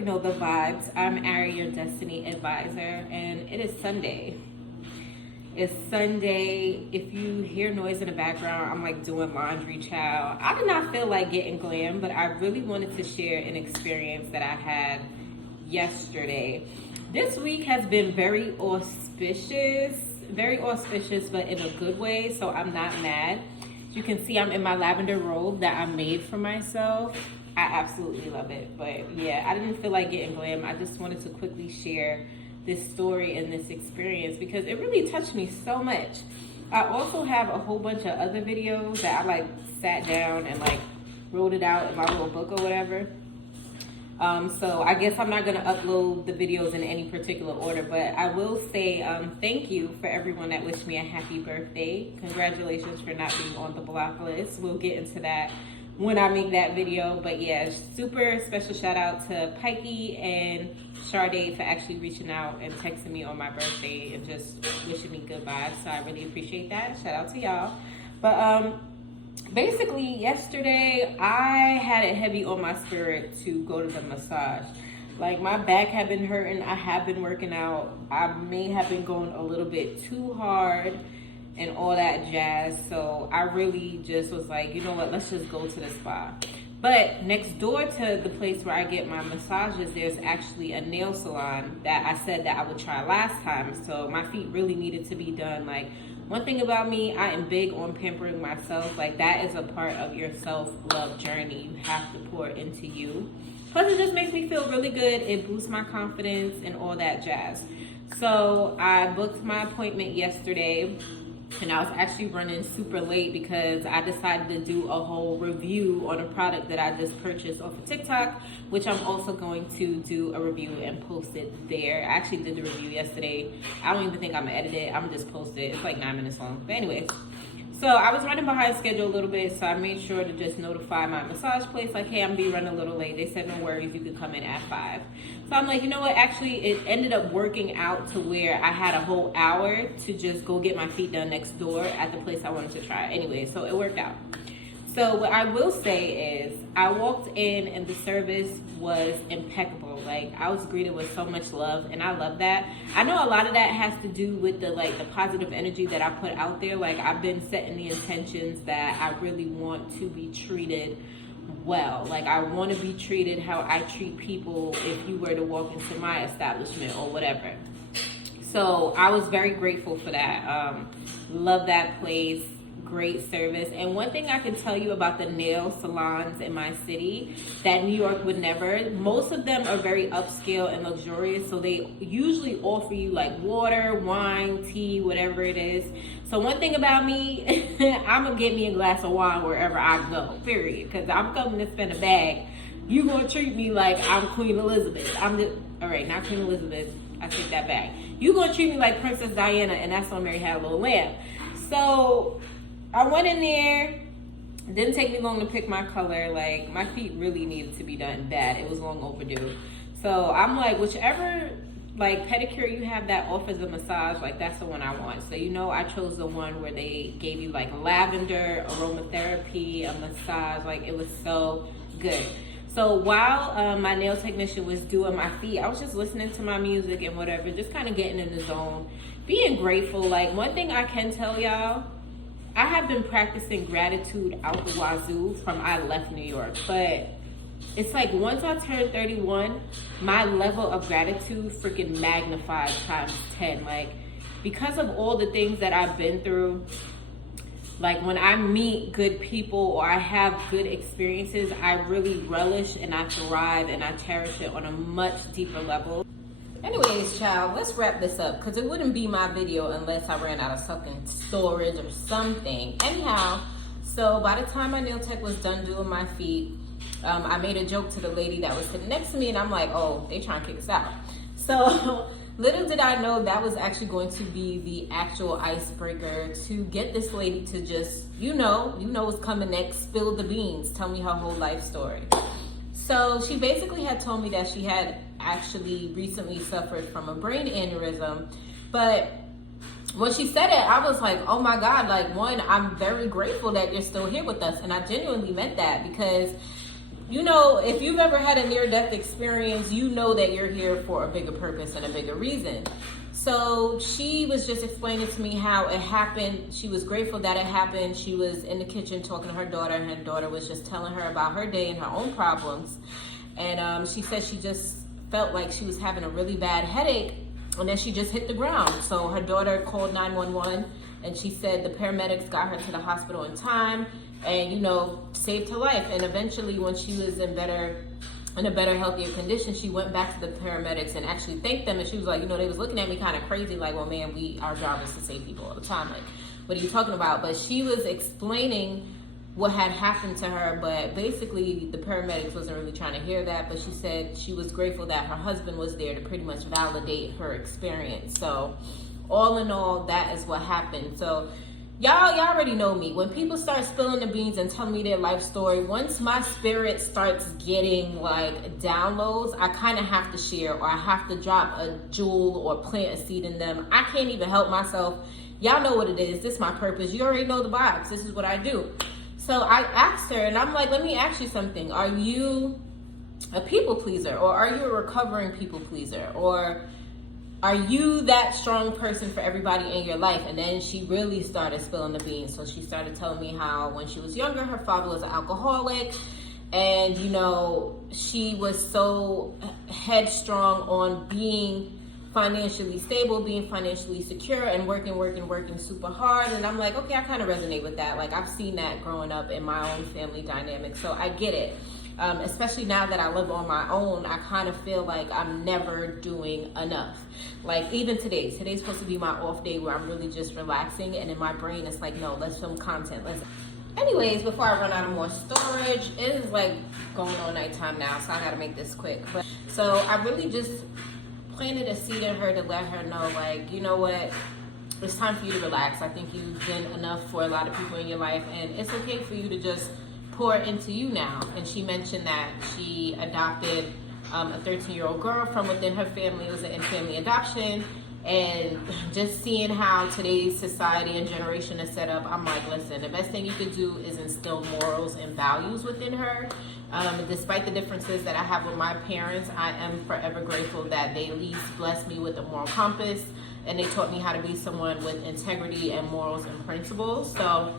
already know the vibes. I'm Arie, your destiny advisor, and it is Sunday. It's Sunday. If you hear noise in the background, I'm like doing laundry, child. I did not feel like getting glam, but I really wanted to share an experience that I had yesterday. This week has been very auspicious, but in a good way, so I'm not mad. As you can see, I'm in my lavender robe that I made for myself. I absolutely love it. But yeah, I didn't feel like getting glam. I just wanted to quickly share this story and this experience because it really touched me so much. I also have a whole bunch of other videos that I like sat down and like wrote it out in my little book or whatever. So I guess I'm not going to upload the videos in any particular order, but I will say thank you for everyone that wished me a happy birthday. Congratulations for not being on the block list. We'll get into that when I make that video. But yeah, super special shout out to Pikey and Sade for actually reaching out and texting me on my birthday and just wishing me good vibes. So I really appreciate that. Shout out to y'all. But basically, yesterday, I had it heavy on my spirit to go to the massage. Like, my back had been hurting. I have been working out. I may have been going a little bit too hard and all that jazz. So I really just was like, you know what, let's just go to the spa. But next door to the place where I get my massages, there's actually a nail salon that I said that I would try last time. So my feet really needed to be done. Like, one thing about me, I am big on pampering myself. Like, that is a part of your self-love journey. You have to pour into you. Plus, it just makes me feel really good. It boosts my confidence and all that jazz. So I booked my appointment yesterday, and I was actually running super late because I decided to do a whole review on a product that I just purchased off of TikTok, which I'm also going to do a review and post it there. I actually did the review yesterday. I don't even think I'm gonna edit it. I'm gonna just post it. It's like 9 minutes long. But anyways, so I was running behind schedule a little bit, so I made sure to just notify my massage place, like, hey, I'm gonna be running a little late. They said, no worries, you could come in at 5. So I'm like, you know what, actually, it ended up working out to where I had a whole hour to just go get my feet done next door at the place I wanted to try. Anyway, so it worked out. So what I will say is I walked in and the service was impeccable. Like, I was greeted with so much love, and I love that. I know a lot of that has to do with the positive energy that I put out there. Like, I've been setting the intentions that I really want to be treated well. Like, I want to be treated how I treat people if you were to walk into my establishment or whatever. So I was very grateful for that. Love that place. Great service. And one thing I can tell you about the nail salons in my city that New York would never, most of them are very upscale and luxurious, so they usually offer you like water, wine, tea, whatever it is. So one thing about me, I'm gonna get me a glass of wine wherever I go, period, because I'm coming to spend a bag. You gonna treat me like I'm Queen Elizabeth. All right, not Queen Elizabeth, I take that back. You gonna treat me like Princess Diana, and that's on Mary Had a Little Lamb. So I went in there. It didn't take me long to pick my color. Like, my feet really needed to be done bad. It was long overdue. So I'm like, whichever like pedicure you have that offers a massage, like, that's the one I want. So, you know, I chose the one where they gave you like lavender, aromatherapy, a massage. Like, it was so good. So while my nail technician was doing my feet, I was just listening to my music and whatever, just kind of getting in the zone, being grateful. Like, one thing I can tell y'all, I have been practicing gratitude out the wazoo from I left New York, but it's like once I turned 31, my level of gratitude freaking magnified times 10. Like, because of all the things that I've been through, like, when I meet good people or I have good experiences, I really relish and I thrive and I cherish it on a much deeper level. Anyways, child, let's wrap this up because it wouldn't be my video unless I ran out of something storage or something. Anyhow, so by the time my nail tech was done doing my feet, I made a joke to the lady that was sitting next to me, and I'm like, oh, they trying to kick us out. So little did I know that was actually going to be the actual icebreaker to get this lady to just, you know what's coming next, spill the beans, tell me her whole life story. So she basically had told me that she had actually recently suffered from a brain aneurysm. But when she said it, I was like, oh my God, like, one, I'm very grateful that you're still here with us. And I genuinely meant that because you know, if you've ever had a near-death experience, you know that you're here for a bigger purpose and a bigger reason. So she was just explaining to me how it happened. She was grateful that it happened. She was in the kitchen talking to her daughter, and her daughter was just telling her about her day and her own problems. And she said she just felt like she was having a really bad headache, and then she just hit the ground. So her daughter called 911, and she said the paramedics got her to the hospital in time and, you know, saved her life. And eventually, when she was in a better, healthier condition, she went back to the paramedics and actually thanked them. And she was like, you know, they was looking at me kind of crazy, like, well, man, our job is to save people all the time. Like, what are you talking about? But she was explaining what had happened to her, but basically the paramedics wasn't really trying to hear that. But she said she was grateful that her husband was there to pretty much validate her experience. So all in all, that is what happened. So y'all already know me. When people start spilling the beans and telling me their life story, once my spirit starts getting like downloads, I kind of have to share, or I have to drop a jewel or plant a seed in them. I can't even help myself. Y'all know what it is. This is my purpose. You already know the vibes. This is what I do. So I asked her, and I'm like, let me ask you something. Are you a people pleaser, or are you a recovering people pleaser? Or are you that strong person for everybody in your life? And then she really started spilling the beans. So she started telling me how when she was younger, her father was an alcoholic. And, you know, she was so headstrong on being financially stable, being financially secure, and working super hard. And I'm like, okay, I kind of resonate with that. Like, I've seen that growing up in my own family dynamic. So I get it. Especially now that I live on my own, I kind of feel like I'm never doing enough. Like, even today's supposed to be my off day where I'm really just relaxing, and in my brain it's like, no, let's film content. Anyways, before I run out of more storage, it is like going on nighttime now, so I gotta make this quick. But so I really just planted a seed in her to let her know, like, you know what, it's time for you to relax. I think you've been enough for a lot of people in your life, and it's okay for you to just pour into you now. And she mentioned that she adopted a 13-year-old girl from within her family. It was an in-family adoption. And just seeing how today's society and generation is set up, I'm like, listen, the best thing you could do is instill morals and values within her. Despite the differences that I have with my parents, I am forever grateful that they at least blessed me with a moral compass, and they taught me how to be someone with integrity and morals and principles. So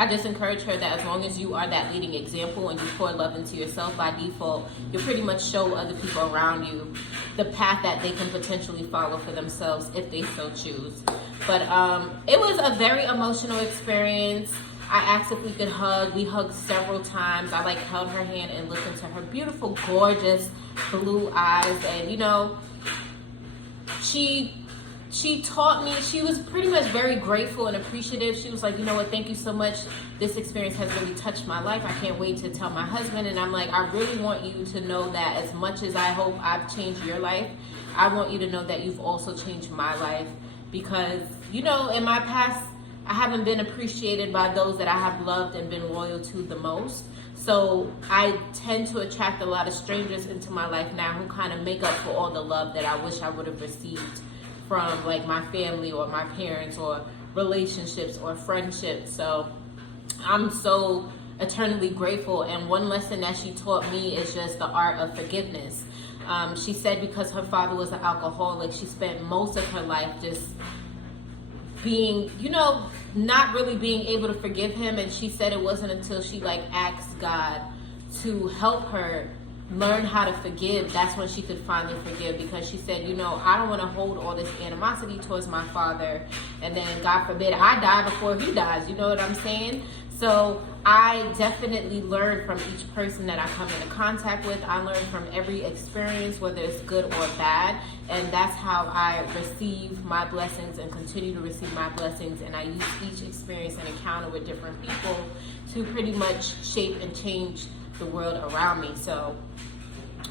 I just encourage her that as long as you are that leading example and you pour love into yourself, by default, you'll pretty much show other people around you the path that they can potentially follow for themselves if they so choose. But it was a very emotional experience. I asked if we could hug. We hugged several times. I held her hand and looked into her beautiful, gorgeous blue eyes. And, you know, she taught me, she was pretty much very grateful and appreciative. She was like, you know what, thank you so much. This experience has really touched my life. I can't wait to tell my husband. And I'm like, I really want you to know that as much as I hope I've changed your life, I want you to know that you've also changed my life. Because, you know, in my past, I haven't been appreciated by those that I have loved and been loyal to the most. So I tend to attract a lot of strangers into my life now who kind of make up for all the love that I wish I would have received from like my family or my parents or relationships or friendships. So I'm so eternally grateful. And one lesson that she taught me is just the art of forgiveness. She said because her father was an alcoholic, she spent most of her life just being, you know, not really being able to forgive him. And she said it wasn't until she asked God to help her learn how to forgive, that's when she could finally forgive. Because she said, you know, I don't want to hold all this animosity towards my father, and then God forbid I die before he dies, you know what I'm saying? So I definitely learn from each person that I come into contact with. I learn from every experience, whether it's good or bad, and that's how I receive my blessings and continue to receive my blessings. And I use each experience and encounter with different people to pretty much shape and change the world around me. So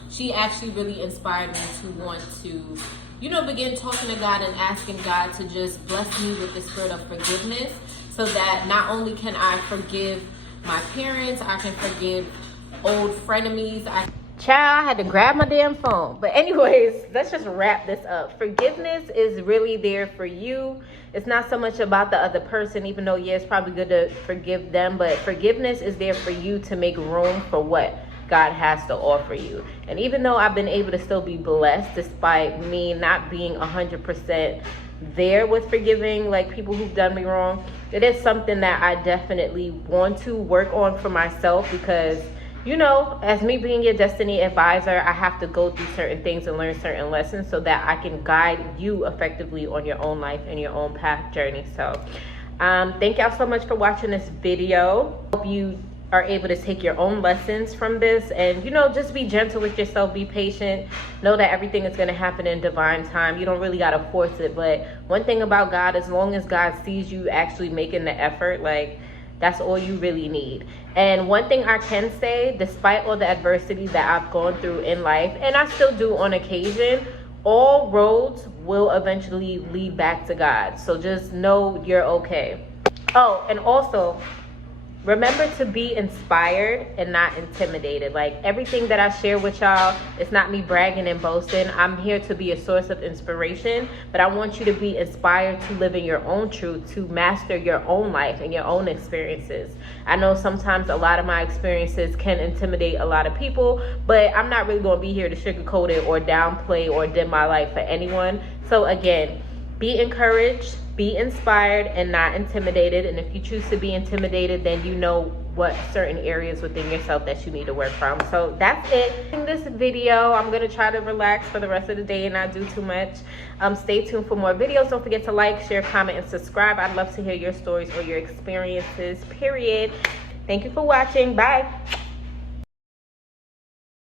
she actually really inspired me to want to, you know, begin talking to God and asking God to just bless me with the spirit of forgiveness, so that not only can I forgive my parents, I can forgive old frenemies. Child, I had to grab my damn phone. But anyways, let's just wrap this up. Forgiveness is really there for you. It's not so much about the other person, even though, yeah, it's probably good to forgive them. But forgiveness is there for you to make room for what? God has to offer you. And even though I've been able to still be blessed despite me not being 100% there with forgiving like people who've done me wrong, it is something that I definitely want to work on for myself, because you know, as me being your destiny advisor, I have to go through certain things and learn certain lessons so that I can guide you effectively on your own life and your own path journey. So thank y'all so much for watching this video. Hope you are able to take your own lessons from this, and you know, just be gentle with yourself, be patient, know that everything is going to happen in divine time. You don't really got to force it, but one thing about God, as long as God sees you actually making the effort, like, that's all you really need. And one thing I can say, despite all the adversity that I've gone through in life, and I still do on occasion, all roads will eventually lead back to God. So just know you're okay. Oh, and also, remember to be inspired and not intimidated. Like, everything that I share with y'all, it's not me bragging and boasting. I'm here to be a source of inspiration, but I want you to be inspired to live in your own truth, to master your own life and your own experiences. I know sometimes a lot of my experiences can intimidate a lot of people, but I'm not really going to be here to sugarcoat it or downplay or dim my light for anyone. So again, be encouraged, be inspired, and not intimidated. And if you choose to be intimidated, then you know what certain areas within yourself that you need to work from. So that's it in this video. I'm going to try to relax for the rest of the day and not do too much. Stay tuned for more videos. Don't forget to like, share, comment, and subscribe. I'd love to hear your stories or your experiences, period. Thank you for watching. Bye.